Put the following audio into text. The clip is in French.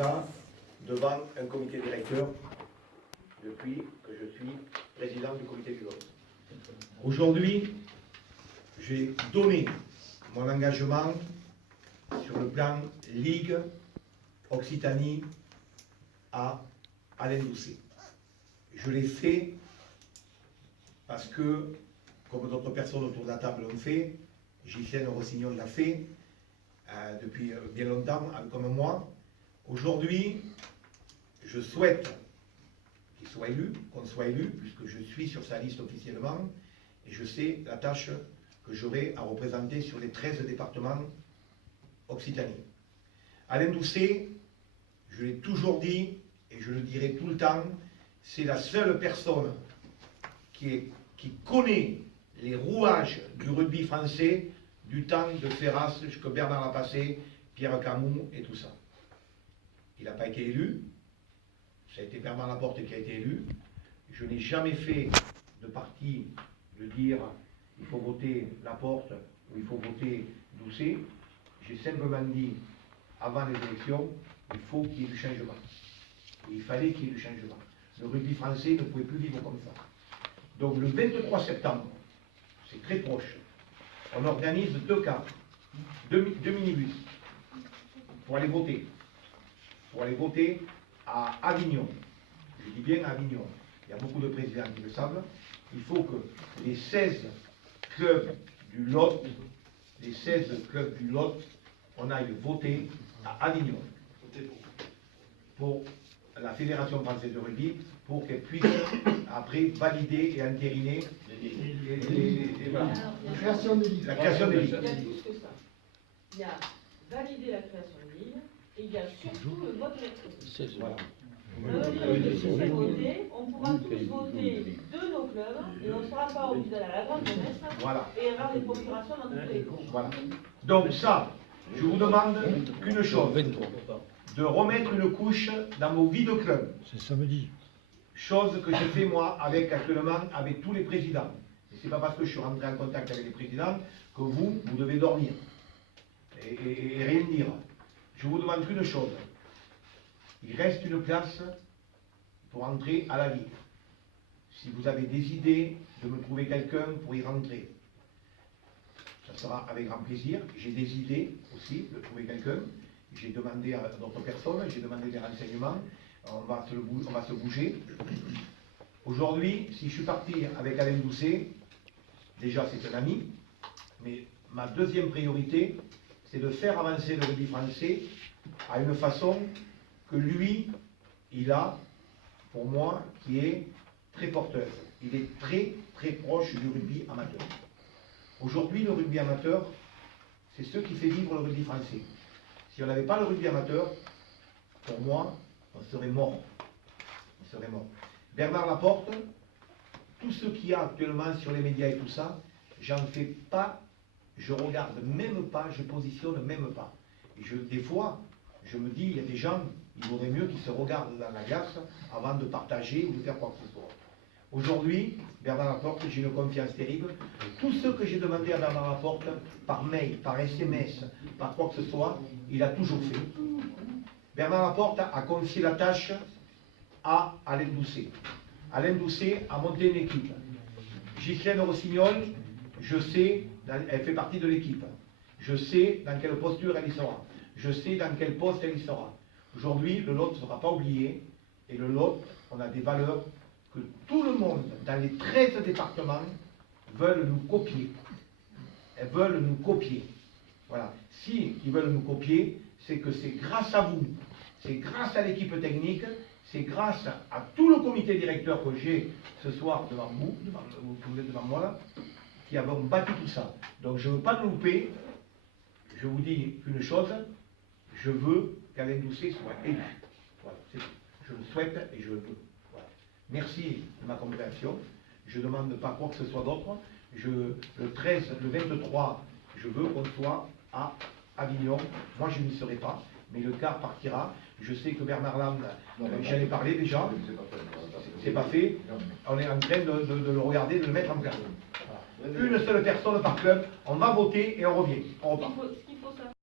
devant un comité directeur depuis que je suis président du comité du Lot. Aujourd'hui, j'ai donné mon engagement sur le plan Ligue Occitanie à Alain Doucet. Je l'ai fait parce que, comme d'autres personnes autour de la table l'ont fait, Ghislaine Rossignol l'a fait depuis bien longtemps, comme moi. Aujourd'hui, je souhaite qu'il soit élu, qu'on soit élu, puisque je suis sur sa liste officiellement, et je sais la tâche que j'aurai à représenter sur les 13 départements Occitanie. Alain Doucet, je l'ai toujours dit, et je le dirai tout le temps, c'est la seule personne qui connaît les rouages du rugby français du temps de Ferras jusqu'à Bernard Lapassé, Pierre Camus et tout ça. Il n'a pas été élu, ça a été Bernard Laporte qui a été élu. Je n'ai jamais fait de parti de dire il faut voter Laporte ou il faut voter Doucet. J'ai simplement dit avant les élections, il faut qu'il y ait du changement. Et il fallait qu'il y ait du changement. Le rugby français ne pouvait plus vivre comme ça. Donc le 23 septembre, c'est très proche, on organise 2 cars, 2 minibus pour aller voter. Pour aller voter à Avignon. Je dis bien Avignon. Il y a beaucoup de présidents qui le savent. Il faut que les 16 clubs du Lot, on aille voter à Avignon. Pour la Fédération française de rugby, pour qu'elle puisse après valider et entériner la création des ligues. La création des ligues. Il y a plus que ça. Il y a valider la création de ligues et il y a surtout le vote électronique. Voilà. On pourra tous voter de nos clubs et on ne sera pas obligé d'aller à la grande messe Voilà. et avoir des procurations dans tous les cours. Voilà. Donc ça, je vous demande qu'une chose, de remettre une couche dans vos vies de club. C'est samedi. Chose que je fais moi actuellement avec tous les présidents. Et c'est pas parce que je suis rentré en contact avec les présidents que vous devez dormir et rien dire. Je vous demande qu'une chose. Il reste une place pour entrer à la Ligue. Si vous avez des idées de me trouver quelqu'un pour y rentrer, ça sera avec grand plaisir. J'ai des idées aussi de trouver quelqu'un. J'ai demandé à d'autres personnes, j'ai demandé des renseignements. On va se bouger. Aujourd'hui, si je suis parti avec Alain Doucet, déjà c'est un ami, mais ma deuxième priorité, c'est de faire avancer le rugby français à une façon que lui, il a, pour moi, qui est très porteuse. Il est très, très proche du rugby amateur. Aujourd'hui, le rugby amateur, c'est ce qui fait vivre le rugby français. Si on n'avait pas le rugby amateur, pour moi, on serait mort. On serait mort. Bernard Laporte, tout ce qu'il y a actuellement sur les médias et tout ça, j'en fais pas, je regarde même pas, je positionne même pas. Et des fois, je me dis, il y a des gens, il vaudrait mieux qu'ils se regardent dans la glace avant de partager ou de faire quoi que ce soit. Aujourd'hui, Bernard Laporte, j'ai une confiance terrible. Tout ce que j'ai demandé à Bernard Laporte, par mail, par SMS, par quoi que ce soit, il a toujours fait. Bernard Laporte a confié la tâche à Alain Doucet. Alain Doucet a monté une équipe. Ghislaine Rossignol, je sais, elle fait partie de l'équipe. Je sais dans quelle posture elle y sera. Je sais dans quel poste elle y sera. Aujourd'hui, le Lot ne sera pas oublié. Et le Lot, on a des valeurs que tout le monde, dans les 13 départements, veulent nous copier. Elles veulent nous copier. Voilà. Si ils veulent nous copier, c'est que c'est grâce à vous, c'est grâce à l'équipe technique, c'est grâce à tout le comité directeur que j'ai ce soir devant vous, vous êtes devant moi là, qui avons bâti tout ça. Donc je ne veux pas le louper. Je vous dis une chose, je veux qu'Alain Doucet soit élu. Voilà, c'est tout. Je le souhaite et je le veux. Voilà. Merci de ma compréhension. Je ne demande pas quoi que ce soit d'autre. Le 13, le 23, je veux qu'on soit à Avignon. Moi, je n'y serai pas, mais le car partira. Je sais que Bernard Lam, j'en ai parlé déjà. C'est pas fait. On est en train de le regarder, de le mettre en place. Voilà. Une seule personne par club. On va voter et on revient. On repart.